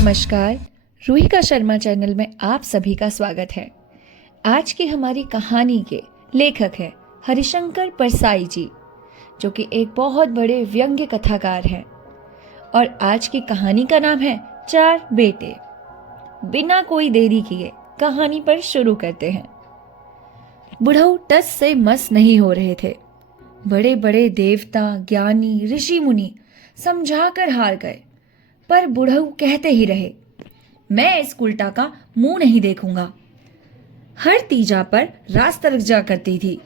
नमस्कार। रूहिका शर्मा चैनल में आप सभी का स्वागत है। आज की हमारी कहानी के लेखक हैं हरिशंकर परसाई जी, जो कि एक बहुत बड़े व्यंग्य कथाकार हैं। और आज की कहानी का नाम है चार बेटे। बिना कोई देरी किए कहानी पर शुरू करते हैं। बुढ़ऊ टस से मस नहीं हो रहे थे। बड़े बड़े देवता, ज्ञानी, ऋषि मुनि समझाकर हार गए, पर बुढ़ऊ कहते ही रहे, मैं इस उल्टा का मुंह नहीं देखूंगा। हर तीजा पर रात तक जा करती थी,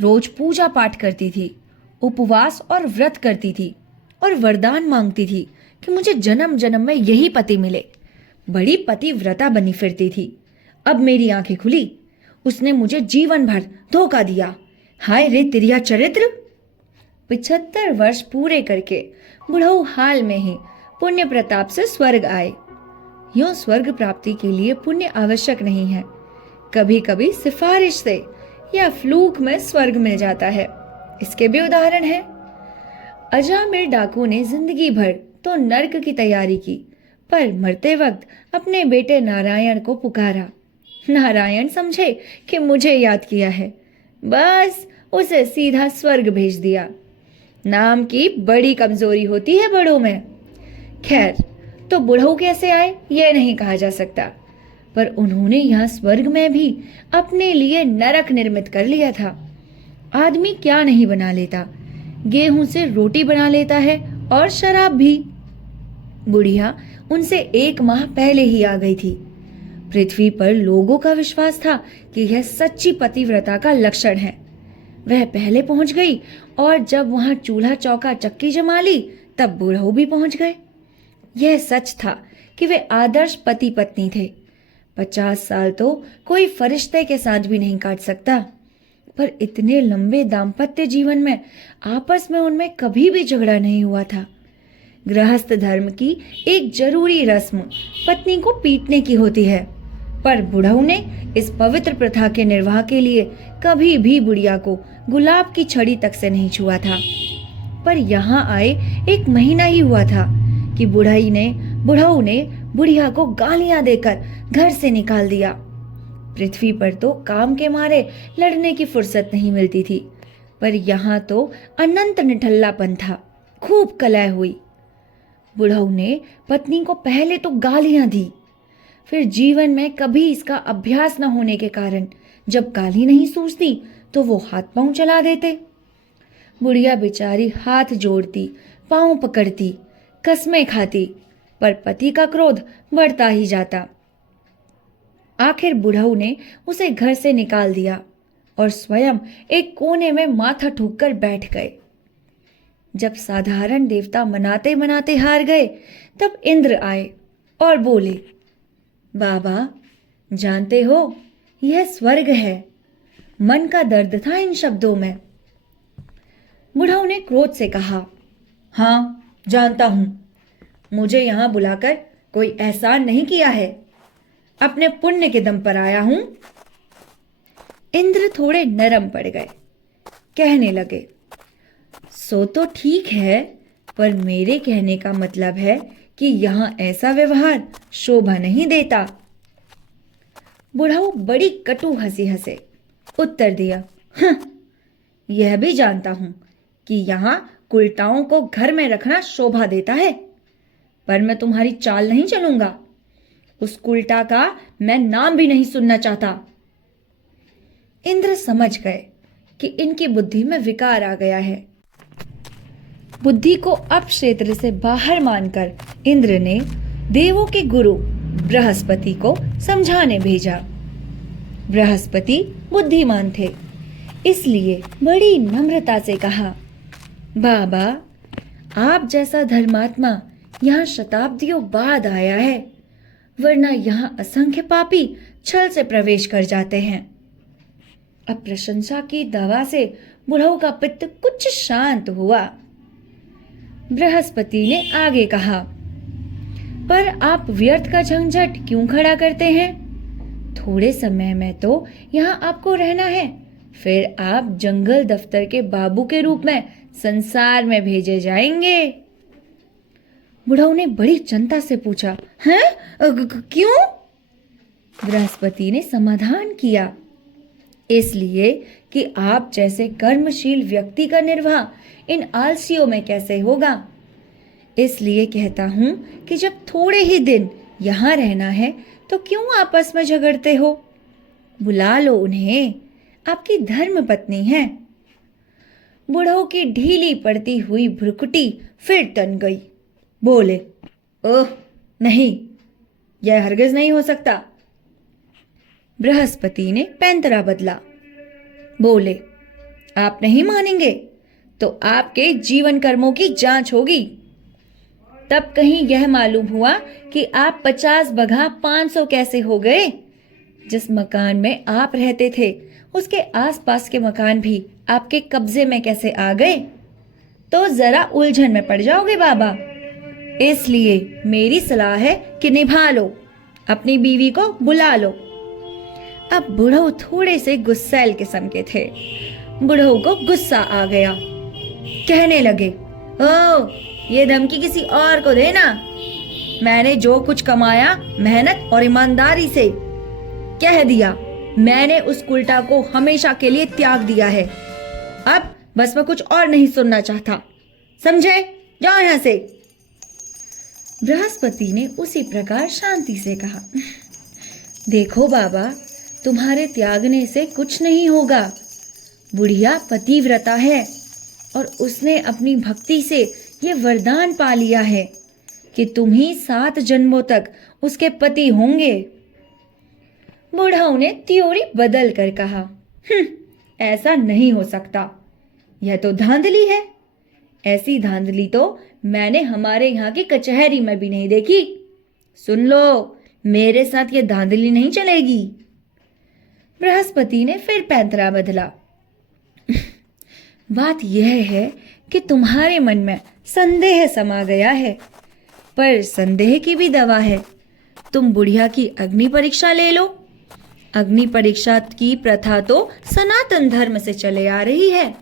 रोज पूजा पाठ करती थी, उपवास और व्रत करती थी और वरदान मांगती थी कि मुझे जन्म जन्म में यही पति मिले। बड़ी पतिव्रता बनी फिरती थी। अब मेरी आंखें खुली, उसने मुझे जीवन भर धोखा दिया। हाय रे तिरिया चरित्र। 75 वर्ष पूरे करके बुढ़ऊ हाल में ही पुण्य प्रताप से स्वर्ग आए। यूं स्वर्ग प्राप्ति के लिए पुण्य आवश्यक नहीं है। कभी कभी सिफारिश से या फ्लूक में स्वर्ग मिल जाता है। इसके भी उदाहरण हैं। अजामिल डाकू ने जिंदगी भर तो नर्क की तैयारी की, पर मरते वक्त अपने बेटे नारायण को पुकारा। नारायण समझे कि मुझे याद किया है, बस उसे सीधा स्वर्ग भेज दिया। नाम की बड़ी कमजोरी होती है बड़ों में। खैर, तो बुढ़ऊ कैसे आए यह नहीं कहा जा सकता, पर उन्होंने यहाँ स्वर्ग में भी अपने लिए नरक निर्मित कर लिया था। आदमी क्या नहीं बना लेता, गेहूं से रोटी बना लेता है और शराब भी। बुढ़िया उनसे 1 माह पहले ही आ गई थी। पृथ्वी पर लोगों का विश्वास था कि यह सच्ची पतिव्रता का लक्षण है। वह पहले पहुंच गई और जब वहां चूल्हा चौका चक्की जमा ली, तब बुढ़ऊ भी पहुंच गए। यह सच था कि वे आदर्श पति पत्नी थे। 50 साल तो कोई फरिश्ते के साथ भी नहीं काट सकता, पर इतने लंबे दाम्पत्य जीवन में आपस में उनमें कभी भी झगड़ा नहीं हुआ था। गृहस्थ धर्म की एक जरूरी रस्म पत्नी को पीटने की होती है, पर बुढ़ऊ ने इस पवित्र प्रथा के निर्वाह के लिए कभी भी बुढ़िया को गुलाब की छड़ी तक से नहीं छुआ था। पर यहाँ आए 1 महीना ही हुआ था कि बुढ़ऊ ने बुढ़िया को गालियां देकर घर से निकाल दिया। पृथ्वी पर तो काम के मारे लड़ने की फुर्सत नहीं मिलती थी, पर यहाँ तो अनंत निठल्लापन था। खूब कलह हुई। बुढ़ऊ ने पत्नी को पहले तो गालियां दी, फिर जीवन में कभी इसका अभ्यास न होने के कारण जब गाली नहीं सूझती तो वो हाथ पांव चला देते। बुढ़िया बेचारी हाथ जोड़ती, पांव पकड़ती, कसमें खाती, पर पति का क्रोध बढ़ता ही जाता। आखिर बुढ़ऊ ने उसे घर से निकाल दिया और स्वयं एक कोने में माथा ठोककर बैठ गए। जब साधारण देवता मनाते मनाते हार गए, तब इंद्र आए और बोले, बाबा जानते हो यह स्वर्ग है। मन का दर्द था इन शब्दों में। बुढ़ऊ ने क्रोध से कहा, हाँ जानता हूं, मुझे यहां बुलाकर कोई एहसान नहीं किया है, अपने पुण्य के दम पर आया हूं। इंद्र थोड़े नरम पड़ गए, कहने लगे, सो तो ठीक है, पर मेरे कहने का मतलब है कि यहां ऐसा व्यवहार शोभा नहीं देता। बुढ़ऊ बड़ी कटु हंसी हंसे उत्तर दिया, यह भी जानता हूं कि यहां कुलटाओं को घर में रखना शोभा देता है, पर मैं तुम्हारी चाल नहीं चलूंगा। उस कुलटा का मैं नाम भी नहीं सुनना चाहता। इंद्र समझ गए कि इनकी बुद्धि में विकार आ गया है। बुद्धि को अपक्षेत्र से बाहर मानकर इंद्र ने देवों के गुरु बृहस्पति को समझाने भेजा। बृहस्पति बुद्धिमान थे, इसलिए बड़ी नम्रता से कहा, बाबा आप जैसा धर्मात्मा यहाँ शताब्दियों बाद आया है, वरना यहाँ असंख्य पापी छल से प्रवेश कर जाते हैं। अब प्रशंसा की दवा से बुढ़ऊ का पित्त कुछ शांत हुआ। बृहस्पति ने आगे कहा, पर आप व्यर्थ का झंझट क्यों खड़ा करते हैं? थोड़े समय में तो यहाँ आपको रहना है, फिर आप जंगल दफ्तर के बाबू के रूप में संसार में भेजे जाएंगे। बुढ़ऊ ने बड़ी चिंता से पूछा। हैं? क्यों? बृहस्पति ने समाधान किया, इसलिए कि आप जैसे कर्मशील व्यक्ति का निर्वाह इन आलसियों में कैसे होगा। इसलिए कहता हूं कि जब थोड़े ही दिन यहां रहना है तो क्यों आपस में झगड़ते हो। बुला लो उन्हें, आपकी धर्म पत्नी है। बूढ़ों की ढीली पड़ती हुई भ्रुकुटी फिर तन गई। बोले, ओह नहीं, यह हरगिज नहीं हो सकता। बृहस्पति ने पैंतरा बदला। बोले, आप नहीं मानेंगे तो आपके जीवन कर्मों की जांच होगी। तब कहीं यह मालूम हुआ कि आप 50 बघा 500 कैसे हो गए। जिस मकान में आप रहते थे उसके आसपास के मकान भी आपके कब्जे में कैसे आ गए, तो जरा उलझन में पड़ जाओगे बाबा। इसलिए मेरी सलाह है कि निभा लो, अपनी बीवी को बुला लो। अब बुढ़ऊ थोड़े से गुस्सैल किस्म के थे। बुढ़ऊ को गुस्सा आ गया। कहने लगे, ओ ये धमकी किसी और को देना। मैंने जो कुछ कमाया मेहनत और ईमानदारी से, कह दिया। मैंने उस उल्टा को हमेशा के लिए त्याग दिया है। अब बस मैं कुछ और नहीं सुनना चाहता, समझे? जाओ यहां से। बृहस्पति ने उसी प्रकार शांति से कहा, देखो बाबा, तुम्हारे त्यागने से कुछ नहीं होगा। बुढ़िया पतिव्रता है और उसने अपनी भक्ति से ये वरदान पा लिया है कि तुम ही 7 जन्मों तक उसके पति होंगे। बूढ़ऊ ने त्योरी बदल कर कहा, ऐसा नहीं हो सकता, यह तो धांधली है। ऐसी धांधली तो मैंने हमारे यहाँ की कचहरी में भी नहीं देखी। सुन लो, मेरे साथ ये धांधली नहीं चलेगी। बृहस्पति ने फिर पैंतरा बदला। बात यह है कि तुम्हारे मन में संदेह समा गया है, पर संदेह की भी दवा है। तुम बुढ़िया की अग्नि परीक्षा ले लो। अग्नि परीक्षा की प्रथा तो सनातन धर्म से चले आ रही है।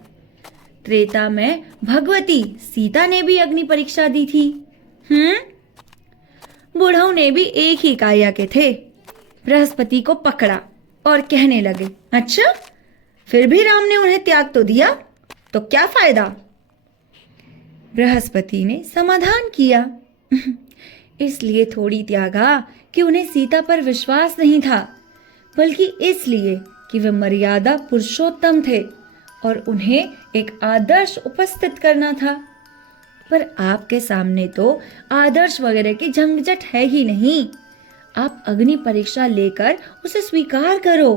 त्रेता में भगवती सीता ने भी अग्नि परीक्षा दी थी। बूढ़ों ने भी एक ही काया के थे। बृहस्पति को पकड़ा और कहने लगे, अच्छा, फिर भी राम ने उन्हें त्याग तो दिया, तो क्या फायदा? बृहस्पति ने समाधान किया, इसलिए थोड़ी त्यागा कि उन्हें सीता पर विश्वास नहीं था, बल्कि इसलिए कि वे मर्यादा पुरुषोत्तम थे और उन्हें एक आदर्श उपस्थित करना था। पर आपके सामने तो आदर्श वगैरह की झंझट है ही नहीं। आप अग्नि परीक्षा लेकर उसे स्वीकार करो।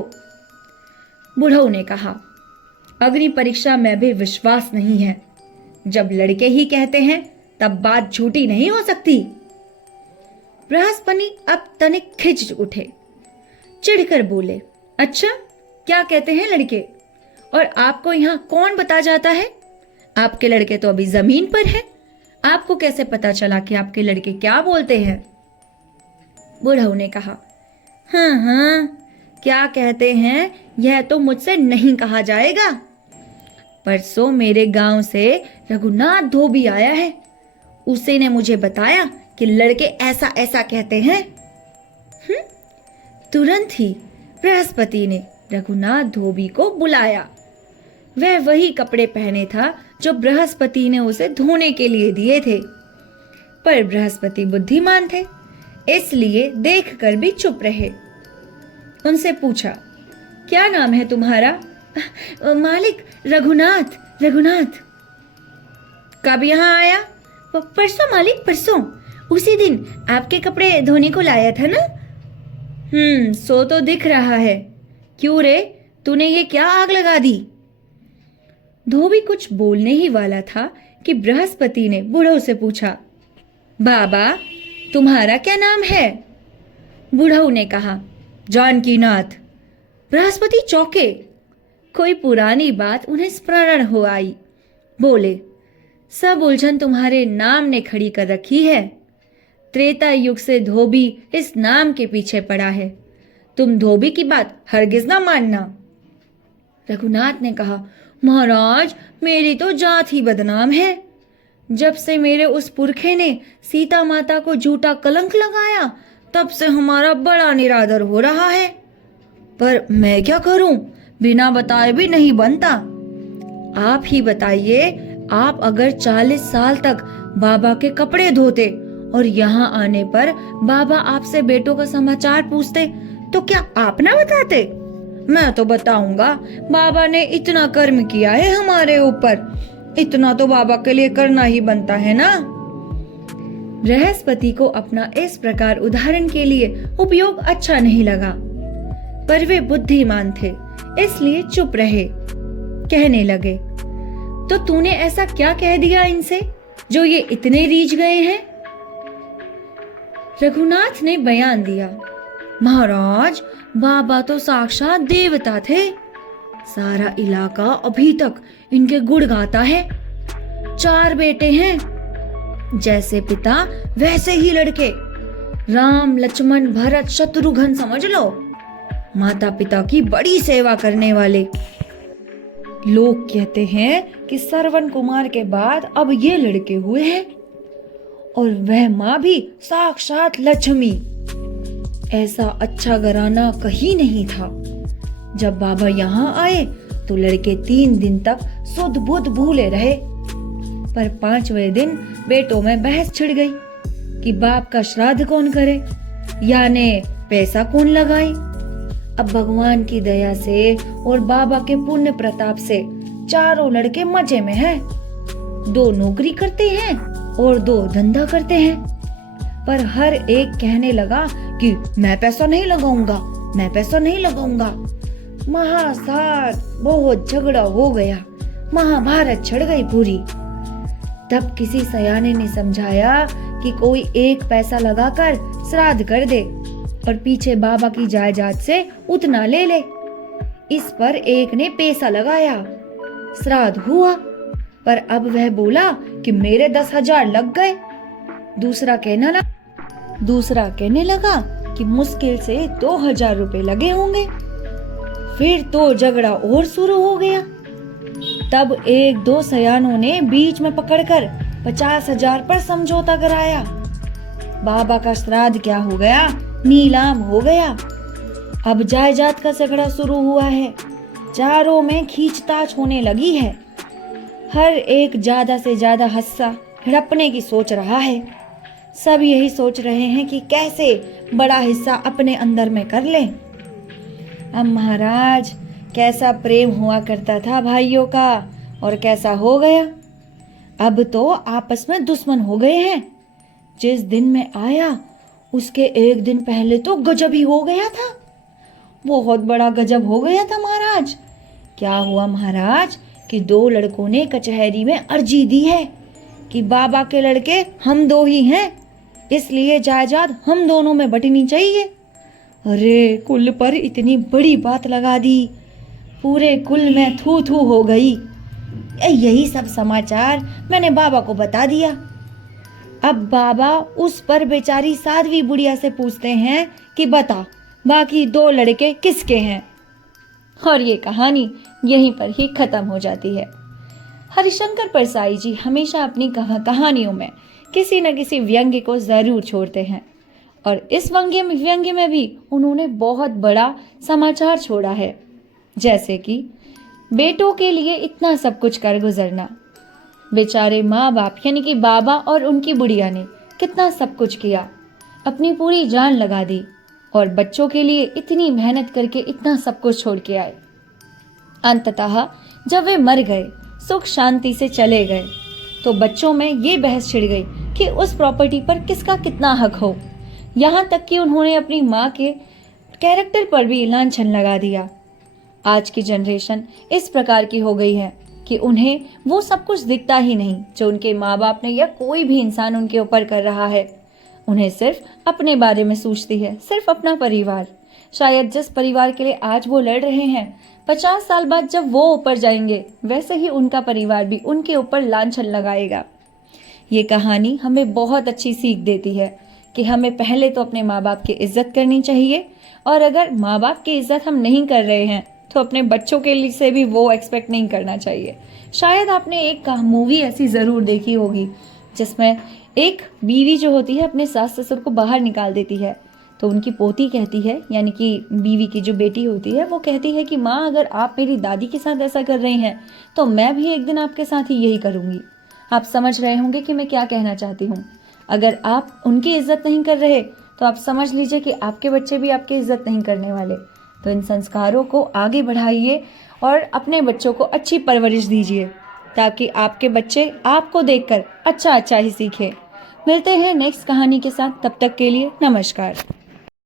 बूढ़ऊ ने कहा, अग्नि परीक्षा में भी विश्वास नहीं है। जब लड़के ही कहते हैं तब बात झूठी नहीं हो सकती। बृहस्पति अब तनिक खिंच उठे, चिढ़कर बोले, अच्छा, क्या कहते हैं लड़के? और आपको यहाँ कौन बता जाता है? आपके लड़के तो अभी जमीन पर है। आपको कैसे पता चला कि आपके लड़के क्या बोलते हैं? बूढ़ऊ ने कहा, हाँ, क्या कहते हैं यह तो मुझसे नहीं कहा जाएगा। परसों मेरे गांव से रघुनाथ धोबी आया है। उसी ने मुझे बताया कि लड़के ऐसा ऐसा कहते हैं। तुरंत ही बृहस्पति ने रघुनाथ धोबी को बुलाया। वह वही कपड़े पहने था जो बृहस्पति ने उसे धोने के लिए दिए थे। पर बृहस्पति बुद्धिमान थे, इसलिए देखकर भी चुप रहे। उनसे पूछा, क्या नाम है तुम्हारा? मालिक, रघुनाथ। कब यहाँ आया? परसों मालिक, परसों। उसी दिन आपके कपड़े धोने को लाया था ना? सो तो दिख रहा है। क्यों रे, तूने ये क्या आग लगा दी? धोबी कुछ बोलने ही वाला था कि बृहस्पति ने बूढ़ों से पूछा, बाबा, तुम्हारा क्या नाम है? बूढ़ों ने कहा, जानकीनाथ। बृहस्पति चौंके। कोई पुरानी बात उन्हें स्मरण हो आई। बोले, सब उलझन तुम्हारे नाम ने खड़ी कर रखी है। त्रेता युग से धोबी इस नाम के पीछे पड़ा है। तुम धोबी की बात हरगिज ना मानना। रघुनाथ ने कहा, महाराज, मेरी तो जात ही बदनाम है। जब से मेरे उस पुरखे ने सीता माता को झूठा कलंक लगाया, तब से हमारा बड़ा निरादर हो रहा है। पर मैं क्या करूं, बिना बताए भी नहीं बनता। आप ही बताइए, आप अगर 40 साल तक बाबा के कपड़े धोते और यहाँ आने पर बाबा आपसे बेटों का समाचार पूछते, तो क्या आप ना बताते? मैं तो बताऊंगा, बाबा ने इतना कर्म किया है हमारे ऊपर, इतना तो बाबा के लिए करना ही बनता है ना। बृहस्पति को अपना इस प्रकार उदाहरण के लिए उपयोग अच्छा नहीं लगा, पर वे बुद्धिमान थे, इसलिए चुप रहे। कहने लगे, तो तूने ऐसा क्या कह दिया इनसे जो ये इतने रीझ गए हैं? रघुनाथ ने बयान दिया, महाराज, बाबा तो साक्षात देवता थे। सारा इलाका अभी तक इनके गुण गाता है। 4 बेटे हैं, जैसे पिता वैसे ही लड़के, राम, लक्ष्मण, भरत, शत्रुघ्न समझ लो। माता पिता की बड़ी सेवा करने वाले। लोग कहते हैं कि श्रवण कुमार के बाद अब ये लड़के हुए हैं, और वह माँ भी साक्षात लक्ष्मी। ऐसा अच्छा घराना कहीं नहीं था। जब बाबा यहाँ आए तो लड़के 3 दिन तक सुध बुध भूले रहे, पर 5वें दिन बेटों में बहस छिड़ गई कि बाप का श्राद्ध कौन करे, यानी पैसा कौन लगाए। अब भगवान की दया से और बाबा के पुण्य प्रताप से चारों लड़के मजे में हैं। 2 नौकरी करते हैं और 2 धंधा करते हैं, पर हर एक कहने लगा कि मैं पैसा नहीं लगाऊंगा, मैं पैसा नहीं लगाऊंगा। महासात बहुत झगड़ा हो गया, महाभारत छिड़ गई पूरी। तब किसी सयाने ने समझाया कि कोई एक पैसा लगाकर श्राद्ध कर दे और पीछे बाबा की जायदाद से उतना ले ले। इस पर एक ने पैसा लगाया, श्राद्ध हुआ, पर अब वह बोला कि मेरे 10,000 लग गए। दूसरा कहने लगा कि मुश्किल से 2,000 रुपए लगे होंगे। फिर तो झगड़ा और शुरू हो गया। तब 1-2 सयानों ने बीच में पकड़कर 50,000 पर समझौता कराया। बाबा का श्राद्ध क्या हो गया, नीलाम हो गया। अब जायदाद का झगड़ा शुरू हुआ है, चारों में खींचतान होने लगी है। हर एक ज्यादा से ज्यादा हिस्सा हड़पने की सोच रहा है। सब यही सोच रहे हैं कि कैसे बड़ा हिस्सा अपने अंदर में कर लें। अब महाराज, कैसा प्रेम हुआ करता था भाइयों का और कैसा हो गया। अब तो आपस में दुश्मन हो गए हैं। जिस दिन मैं आया उसके 1 दिन पहले तो गजब ही हो गया था, बहुत बड़ा गजब हो गया था महाराज। क्या हुआ महाराज कि 2 लड़कों ने कचहरी में अर्जी दी है कि बाबा के लड़के हम 2 ही हैं, इसलिए जायदाद हम दोनों में बंटनी चाहिए। अरे कुल पर इतनी बड़ी बात लगा दी, पूरे कुल में थू थू हो गई। यही सब समाचार मैंने बाबा को बता दिया। अब बाबा उस पर बेचारी साध्वी बुढ़िया से पूछते हैं कि बता, बाकी 2 लड़के किसके हैं। और ये कहानी यहीं पर ही खत्म हो जाती है। हरिशंकर परसाई जी हमेशा अपनी कहानियों में किसी न किसी व्यंग्य को जरूर छोड़ते हैं, और इस व्यंग्य में भी उन्होंने बहुत बड़ा समाचार छोड़ा है, जैसे कि बेटों के लिए इतना सब कुछ कर गुजरना। बेचारे माँ बाप यानी कि बाबा और उनकी बुढ़िया ने कितना सब कुछ किया, अपनी पूरी जान लगा दी और बच्चों के लिए इतनी मेहनत करके इतना सब कुछ छोड़ के आए। अंततः जब वे मर गए, सुख शांति से चले गए, तो बच्चों में ये बहस छिड़ गई कि उस प्रॉपर्टी पर किसका कितना हक हो। यहाँ तक कि उन्होंने अपनी माँ के कैरेक्टर पर भी लांछन लगा दिया। आज की जनरेशन इस प्रकार की हो गई है कि उन्हें वो सब कुछ दिखता ही नहीं जो उनके माँ बाप ने या कोई भी इंसान उनके ऊपर कर रहा है। उन्हें सिर्फ अपने बारे में सोचती है, सिर्फ अपना परिवार। शायद जिस परिवार के लिए आज वो लड़ रहे हैं, 50 साल बाद जब वो ऊपर जाएंगे, वैसे ही उनका परिवार भी उनके ऊपर लांछन लगाएगा। ये कहानी हमें बहुत अच्छी सीख देती है कि हमें पहले तो अपने माँ बाप की इज्जत करनी चाहिए, और अगर माँ बाप की इज्जत हम नहीं कर रहे हैं तो अपने बच्चों के लिए से भी वो एक्सपेक्ट नहीं करना चाहिए। शायद आपने एक मूवी ऐसी ज़रूर देखी होगी जिसमें एक बीवी जो होती है अपने सास ससुर को बाहर निकाल देती है, तो उनकी पोती कहती है, यानी कि बीवी की जो बेटी होती है वो कहती है कि माँ, अगर आप मेरी दादी के साथ ऐसा कर रही हैं तो मैं भी एक दिन आपके साथ ही यही करूँगी। आप समझ रहे होंगे कि मैं क्या कहना चाहती हूँ। अगर आप उनकी इज्जत नहीं कर रहे तो आप समझ लीजिए कि आपके बच्चे भी आपकी इज्जत नहीं करने वाले। तो इन संस्कारों को आगे बढ़ाइए और अपने बच्चों को अच्छी परवरिश दीजिए, ताकि आपके बच्चे आपको देखकर अच्छा अच्छा ही सीखें। मिलते हैं नेक्स्ट कहानी के साथ, तब तक के लिए नमस्कार।